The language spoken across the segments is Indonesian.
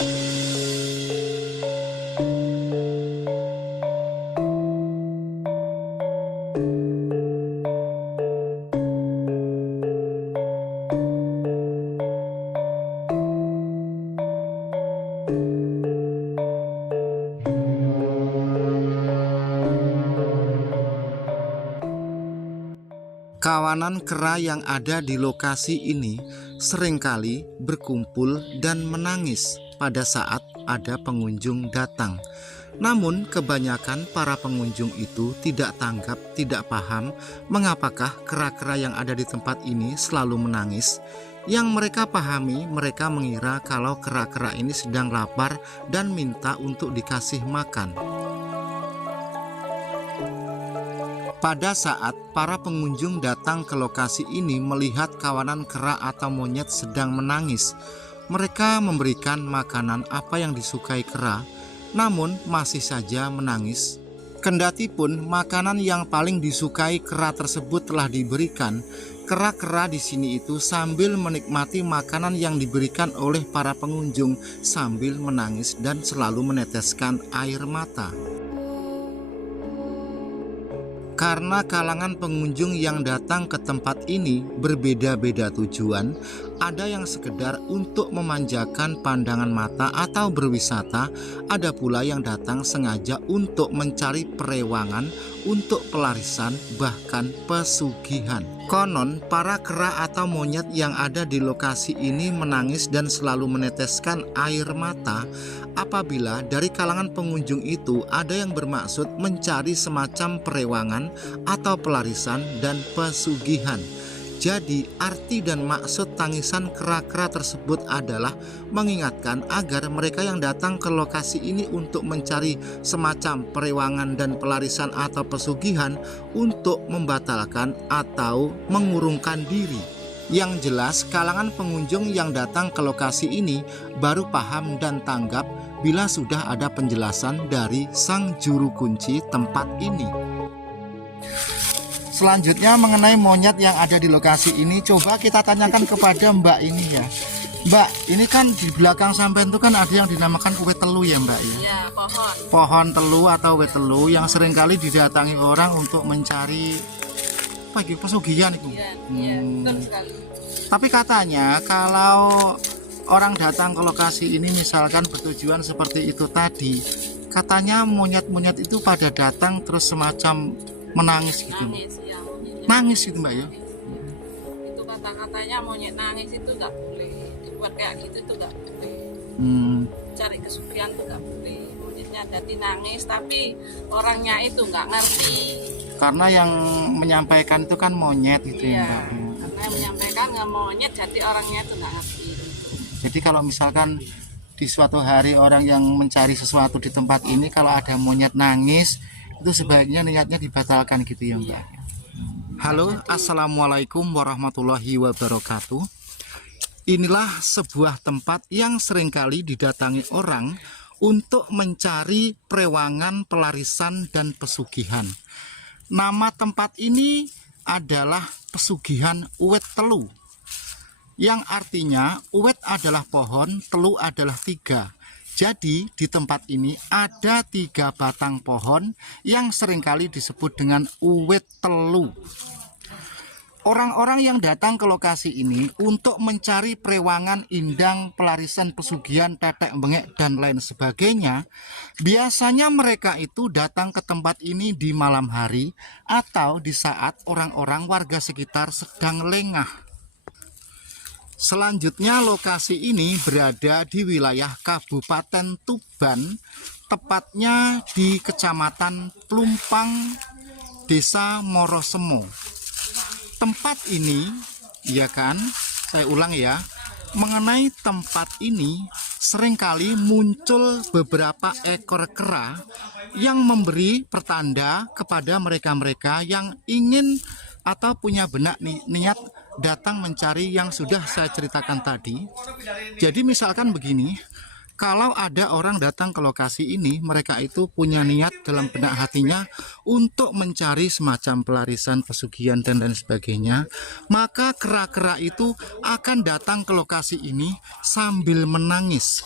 Kawanan kera yang ada di lokasi ini seringkali berkumpul dan menangis pada saat ada pengunjung datang. Namun kebanyakan para pengunjung itu tidak tanggap, tidak paham mengapakah kera-kera yang ada di tempat ini selalu menangis. Yang mereka pahami, mereka mengira kalau kera-kera ini sedang lapar dan minta untuk dikasih makan. Pada saat para pengunjung datang ke lokasi ini melihat kawanan kera atau monyet sedang menangis, mereka memberikan makanan apa yang disukai kera, namun masih saja menangis. Kendatipun makanan yang paling disukai kera tersebut telah diberikan, kera-kera di sini itu sambil menikmati makanan yang diberikan oleh para pengunjung sambil menangis dan selalu meneteskan air mata. Karena kalangan pengunjung yang datang ke tempat ini berbeda-beda tujuan, ada yang sekedar untuk memanjakan pandangan mata atau berwisata, ada pula yang datang sengaja untuk mencari perewangan, untuk pelarisan, bahkan pesugihan. Konon, para kera atau monyet yang ada di lokasi ini menangis dan selalu meneteskan air mata apabila dari kalangan pengunjung itu ada yang bermaksud mencari semacam perewangan atau pelarisan dan pesugihan. Jadi arti dan maksud tangisan kera-kera tersebut adalah mengingatkan agar mereka yang datang ke lokasi ini untuk mencari semacam perewangan dan pelarisan atau pesugihan untuk membatalkan atau mengurungkan diri. Yang jelas kalangan pengunjung yang datang ke lokasi ini baru paham dan tanggap bila sudah ada penjelasan dari sang juru kunci tempat ini. Selanjutnya mengenai monyet yang ada di lokasi ini, coba kita tanyakan kepada Mbak ini ya. Mbak, ini kan di belakang sampean itu kan ada yang dinamakan uwet telu ya Mbak ya? Ya, pohon. Pohon telu atau uwet telu yang seringkali didatangi orang untuk mencari pesugihan itu. Iya, betul sekali. Tapi katanya kalau orang datang ke lokasi ini misalkan bertujuan seperti itu tadi, katanya monyet-monyet itu pada datang terus semacam menangis gitu. Nangis gitu Mbak ya? Itu kata-katanya monyet nangis itu nggak boleh. Dibuat kayak gitu itu nggak boleh. Cari kesugihan itu nggak boleh. Monyetnya jadi nangis tapi orangnya itu nggak ngerti. Karena yang menyampaikan itu kan monyet gitu ya Mbak. Karena yang menyampaikan nggak monyet jadi orangnya itu nggak ngerti. Jadi kalau misalkan di suatu hari orang yang mencari sesuatu di tempat ini kalau ada monyet nangis, itu sebaiknya niatnya dibatalkan gitu ya Mbak. Halo, assalamualaikum warahmatullahi wabarakatuh. Inilah sebuah tempat yang seringkali didatangi orang untuk mencari perewangan, pelarisan, dan pesugihan. Nama tempat ini adalah Pesugihan Uwet Telu, yang artinya uwet adalah pohon, telu adalah 3. Jadi di tempat ini ada 3 batang pohon yang seringkali disebut dengan uwet telu. Orang-orang yang datang ke lokasi ini untuk mencari perewangan, indang, pelarisan, pesugihan, tetek, bengek, dan lain sebagainya, biasanya mereka itu datang ke tempat ini di malam hari atau di saat orang-orang warga sekitar sedang lengah. Selanjutnya lokasi ini berada di wilayah Kabupaten Tuban, tepatnya di Kecamatan Plumpang, Desa Morosemo. Tempat ini, ya kan, saya ulang ya, mengenai tempat ini seringkali muncul beberapa ekor kera yang memberi pertanda kepada mereka-mereka yang ingin atau punya benak niat datang mencari yang sudah saya ceritakan tadi. Jadi misalkan begini, kalau ada orang datang ke lokasi ini, mereka itu punya niat dalam benak hatinya untuk mencari semacam pelarisan, pesugihan, dan lain sebagainya, maka kera-kera itu akan datang ke lokasi ini sambil menangis.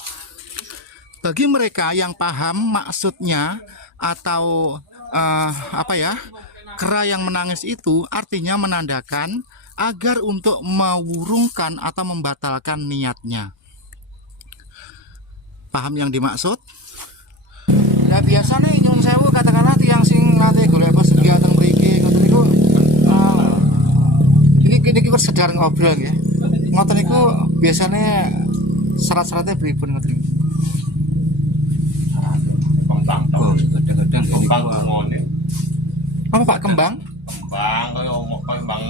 Bagi mereka yang paham maksudnya atau kera yang menangis itu artinya menandakan agar untuk mewurungkan atau membatalkan niatnya. Paham yang dimaksud? Nah, biasanya nyuwun sewu katakanlah tiang sing nate golek pesugihan teng mriki ngoten niku ini sedar ngobrol ya. Ngoten niku biasanya syarat-syaratnya pripun ngoten niku? Kadang-kadang kembang ngene. Apa Pak, kembang? Kembang kaya kembang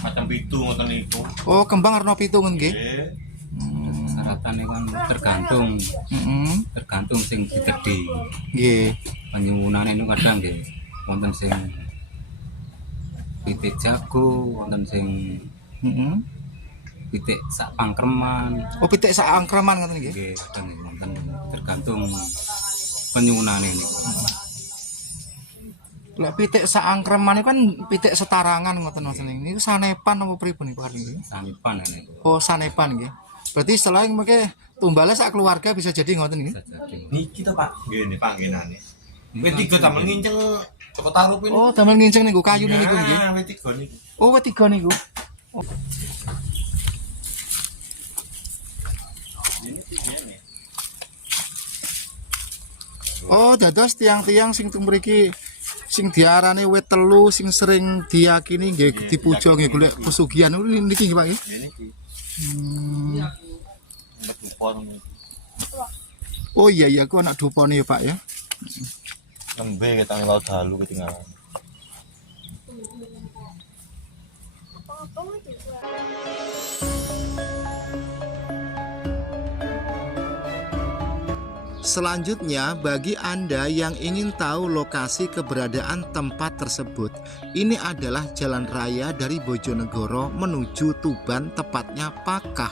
macam pitu ngoten niku. Oh, kembang warna pitu nggih. Syaratannya kan tergantung sing ditedhi. Nggih. Penyuwunane niku kadang nggih wonten sing pitik jago, wonten sing pitik sak pangkreman. Oh, pitik sak angkreman ngoten nggih. Nggih, kadang wonten tergantung penyuwunane niku. Lek pitik sak angkreman kan pitik setarangan ngoten niku sanepan apa pripun niku artine? Sanipan niku. Oh, sanepan nggih. Berarti selain mengke tumbalnya sak keluarga bisa jadi ngoten nggih. Bisa jadi. Niki to Pak, ngene panggenane. Wit 3 damel nginceng Joko Tarub ini. Oh, damel nginceng niku kayune niku nggih. Nah, wit 3 niku. Oh, wit 3 niku. Oh, dados tiang-tiang sing teng mriki sing diarani wit telu sing sering diyakini nggih dipuja nggih golek pesugihan niki nggih Pak nggih. Niki. Oh iya aku anak dupone ya Pak ya. Lembe kita laut dalu ketinggalan. Selanjutnya, bagi Anda yang ingin tahu lokasi keberadaan tempat tersebut, ini adalah jalan raya dari Bojonegoro menuju Tuban, tepatnya Pakah.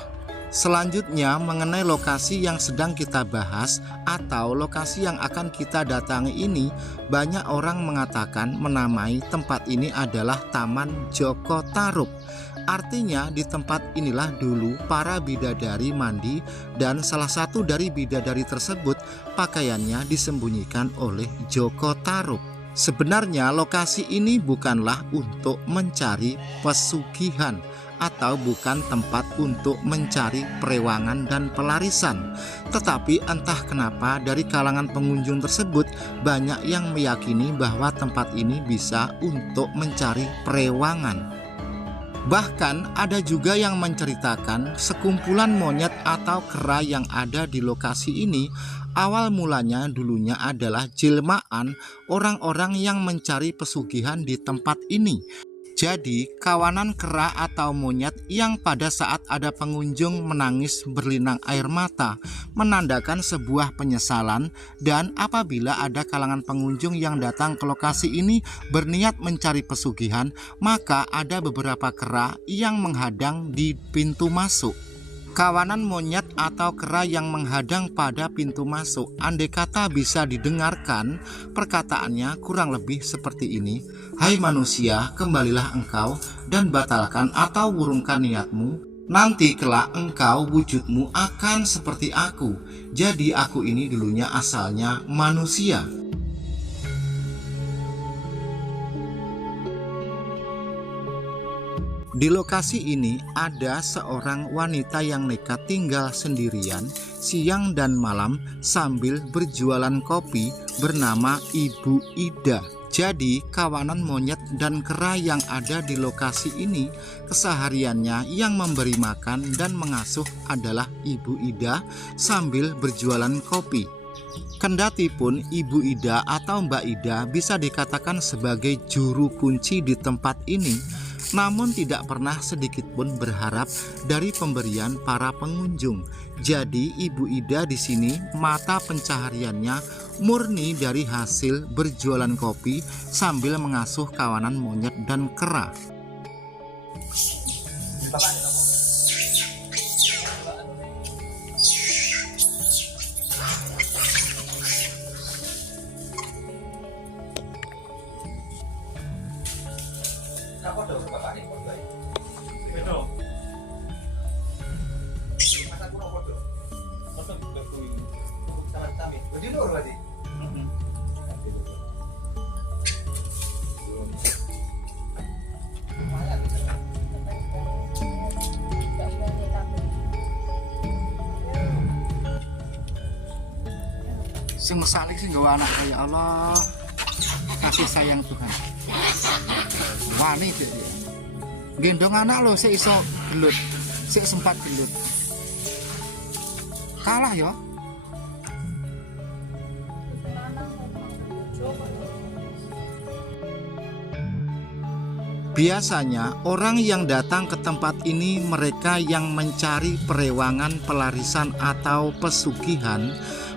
Selanjutnya, mengenai lokasi yang sedang kita bahas atau lokasi yang akan kita datangi ini, banyak orang mengatakan menamai tempat ini adalah Taman Joko Tarub. Artinya di tempat inilah dulu para bidadari mandi dan salah satu dari bidadari tersebut pakaiannya disembunyikan oleh Joko Tarub. Sebenarnya lokasi ini bukanlah untuk mencari pesugihan atau bukan tempat untuk mencari perewangan dan pelarisan. Tetapi entah kenapa dari kalangan pengunjung tersebut banyak yang meyakini bahwa tempat ini bisa untuk mencari perewangan. Bahkan ada juga yang menceritakan sekumpulan monyet atau kera yang ada di lokasi ini awal mulanya dulunya adalah jelmaan orang-orang yang mencari pesugihan di tempat ini. Jadi kawanan kera atau monyet yang pada saat ada pengunjung menangis berlinang air mata menandakan sebuah penyesalan, dan apabila ada kalangan pengunjung yang datang ke lokasi ini berniat mencari pesugihan, maka ada beberapa kera yang menghadang di pintu masuk. Kawanan monyet atau kera yang menghadang pada pintu masuk, andai kata bisa didengarkan perkataannya kurang lebih seperti ini. Hai manusia, kembalilah engkau dan batalkan atau wurungkan niatmu. Nanti kelak engkau wujudmu akan seperti aku. Jadi aku ini dulunya asalnya manusia. Di lokasi ini ada seorang wanita yang nekat tinggal sendirian siang dan malam sambil berjualan kopi bernama Ibu Ida. Jadi kawanan monyet dan kera yang ada di lokasi ini kesehariannya yang memberi makan dan mengasuh adalah Ibu Ida sambil berjualan kopi. Kendatipun Ibu Ida atau Mbak Ida bisa dikatakan sebagai juru kunci di tempat ini, namun tidak pernah sedikit pun berharap dari pemberian para pengunjung. Jadi Ibu Ida di sini mata pencahariannya murni dari hasil berjualan kopi sambil mengasuh kawanan monyet dan kera. Sing mesalik sing gawa anak ya Allah. Kasih sayang Tuhan. Wani dia. Gendong anak lo sik iso gelut. Sik sempat gelut. Kalah ya. Biasanya orang yang datang ke tempat ini mereka yang mencari perewangan pelarisan atau pesugihan,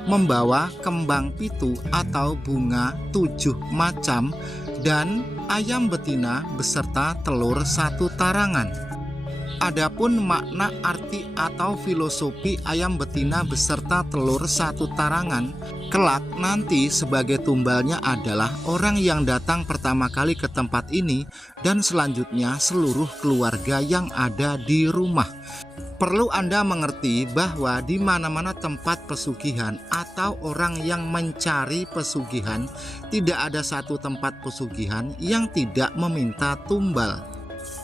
membawa kembang pitu atau bunga 7 macam dan ayam betina beserta telur 1 tarangan. Adapun makna arti atau filosofi ayam betina beserta telur 1 tarangan, kelak nanti sebagai tumbalnya adalah orang yang datang pertama kali ke tempat ini dan selanjutnya seluruh keluarga yang ada di rumah. Perlu Anda mengerti bahwa di mana-mana tempat pesugihan atau orang yang mencari pesugihan, tidak ada satu tempat pesugihan yang tidak meminta tumbal.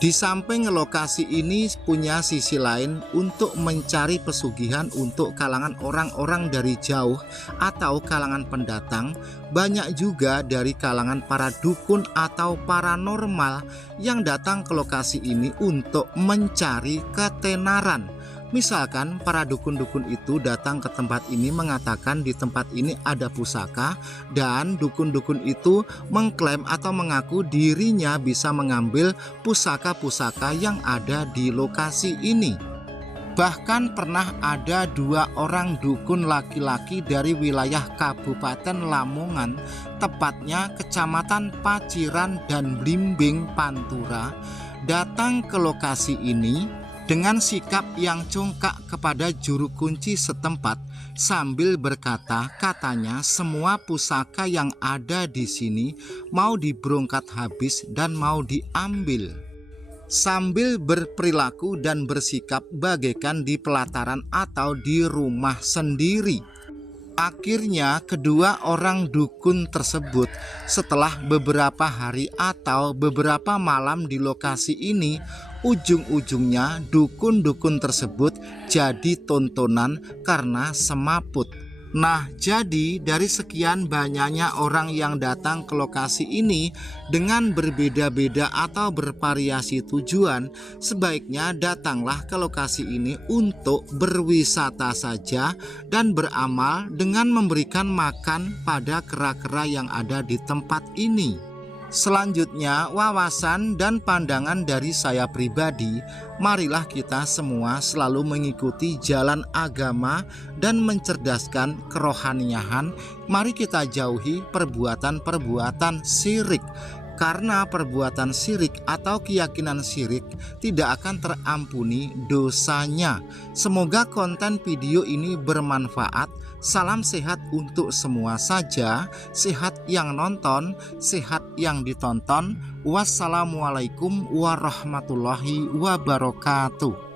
Di samping lokasi ini punya sisi lain untuk mencari pesugihan untuk kalangan orang-orang dari jauh atau kalangan pendatang. Banyak juga dari kalangan para dukun atau paranormal yang datang ke lokasi ini untuk mencari ketenaran. Misalkan para dukun-dukun itu datang ke tempat ini mengatakan di tempat ini ada pusaka, dan dukun-dukun itu mengklaim atau mengaku dirinya bisa mengambil pusaka-pusaka yang ada di lokasi ini. Bahkan pernah ada 2 orang dukun laki-laki dari wilayah Kabupaten Lamongan, tepatnya Kecamatan Paciran dan Blimbing, Pantura, datang ke lokasi ini dengan sikap yang congkak kepada juru kunci setempat sambil berkata, katanya semua pusaka yang ada di sini mau diberongkat habis dan mau diambil. Sambil berperilaku dan bersikap bagaikan di pelataran atau di rumah sendiri. Akhirnya kedua orang dukun tersebut setelah beberapa hari atau beberapa malam di lokasi ini, ujung-ujungnya dukun-dukun tersebut jadi tontonan karena semaput. Nah, jadi dari sekian banyaknya orang yang datang ke lokasi ini dengan berbeda-beda atau bervariasi tujuan, sebaiknya datanglah ke lokasi ini untuk berwisata saja dan beramal dengan memberikan makan pada kera-kera yang ada di tempat ini. Selanjutnya, wawasan dan pandangan dari saya pribadi, marilah kita semua selalu mengikuti jalan agama dan mencerdaskan kerohaniahan. Mari kita jauhi perbuatan-perbuatan syirik, karena perbuatan syirik atau keyakinan syirik tidak akan terampuni dosanya. Semoga konten video ini bermanfaat. Salam sehat untuk semua saja, sehat yang nonton, sehat yang ditonton. Wassalamualaikum warahmatullahi wabarakatuh.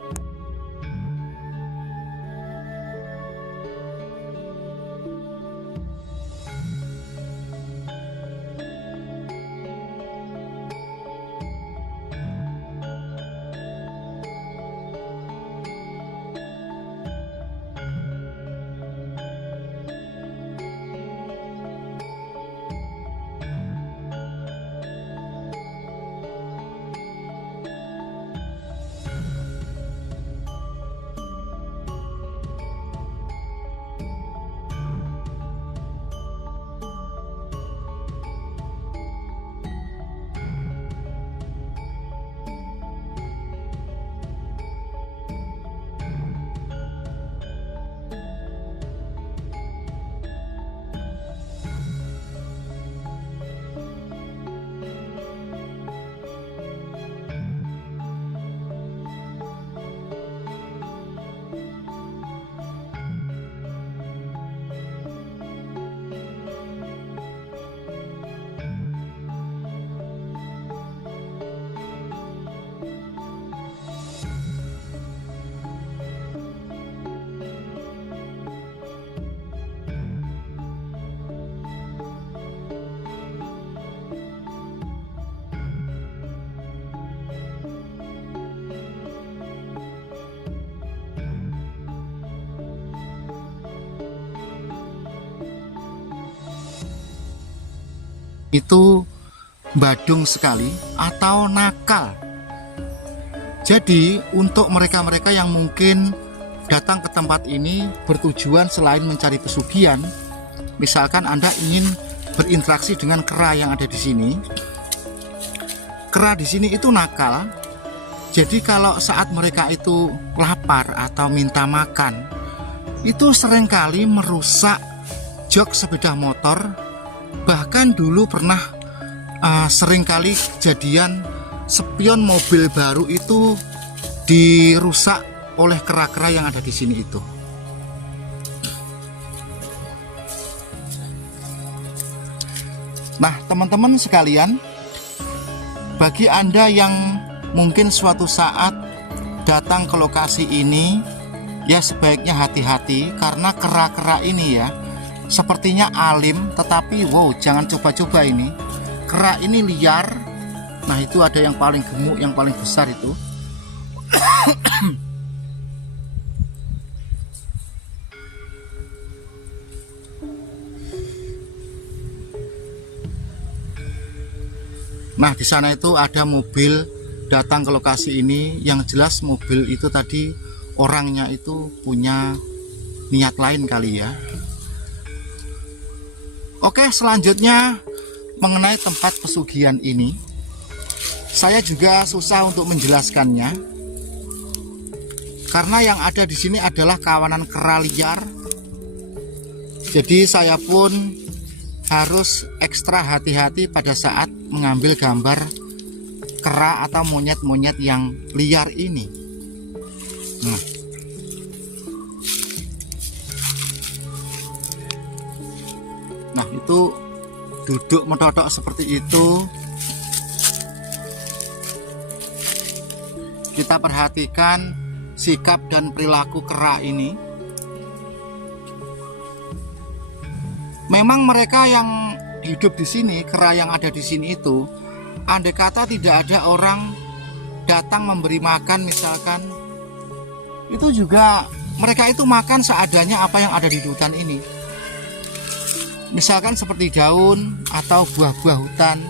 itu badung sekali atau nakal. Jadi untuk mereka-mereka yang mungkin datang ke tempat ini bertujuan selain mencari pesugihan, misalkan Anda ingin berinteraksi dengan kera yang ada di sini. Kera di sini itu nakal. Jadi kalau saat mereka itu lapar atau minta makan, itu seringkali merusak jok sepeda motor. Bahkan dulu pernah seringkali kejadian spion mobil baru itu dirusak oleh kera-kera yang ada di sini itu. Nah, teman-teman sekalian, bagi Anda yang mungkin suatu saat datang ke lokasi ini, ya sebaiknya hati-hati karena kera-kera ini ya sepertinya alim, tetapi wow, jangan coba-coba ini. Kera ini liar. Nah, itu ada yang paling gemuk, yang paling besar itu. Nah, di sana itu ada mobil datang ke lokasi ini. Yang jelas mobil itu tadi orangnya itu punya niat lain kali ya. Oke, selanjutnya mengenai tempat pesugihan ini, saya juga susah untuk menjelaskannya karena yang ada di sini adalah kawanan kera liar. Jadi saya pun harus ekstra hati-hati pada saat mengambil gambar kera atau monyet-monyet yang liar ini. Nah, itu duduk metotok seperti itu. Kita perhatikan sikap dan perilaku kera ini. Memang mereka yang hidup di sini, kera yang ada di sini itu, andai kata tidak ada orang datang memberi makan misalkan, itu juga mereka itu makan seadanya apa yang ada di hutan ini. Misalkan seperti daun atau buah-buah hutan.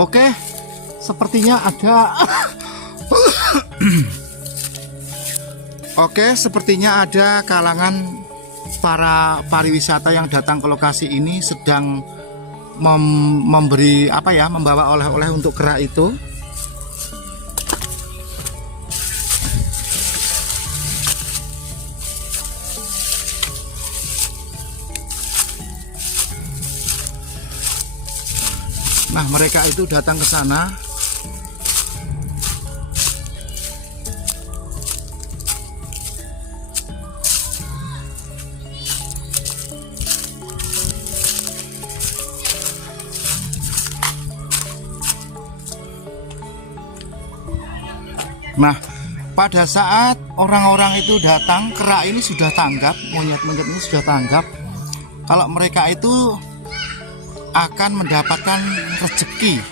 Oke, sepertinya ada Oke, sepertinya ada kalangan para pariwisata yang datang ke lokasi ini sedang memberi membawa oleh-oleh untuk kera itu. Nah, mereka itu datang ke sana. Nah, pada saat orang-orang itu datang, kera ini sudah tanggap, monyet-monyet ini sudah tanggap kalau mereka itu akan mendapatkan rezeki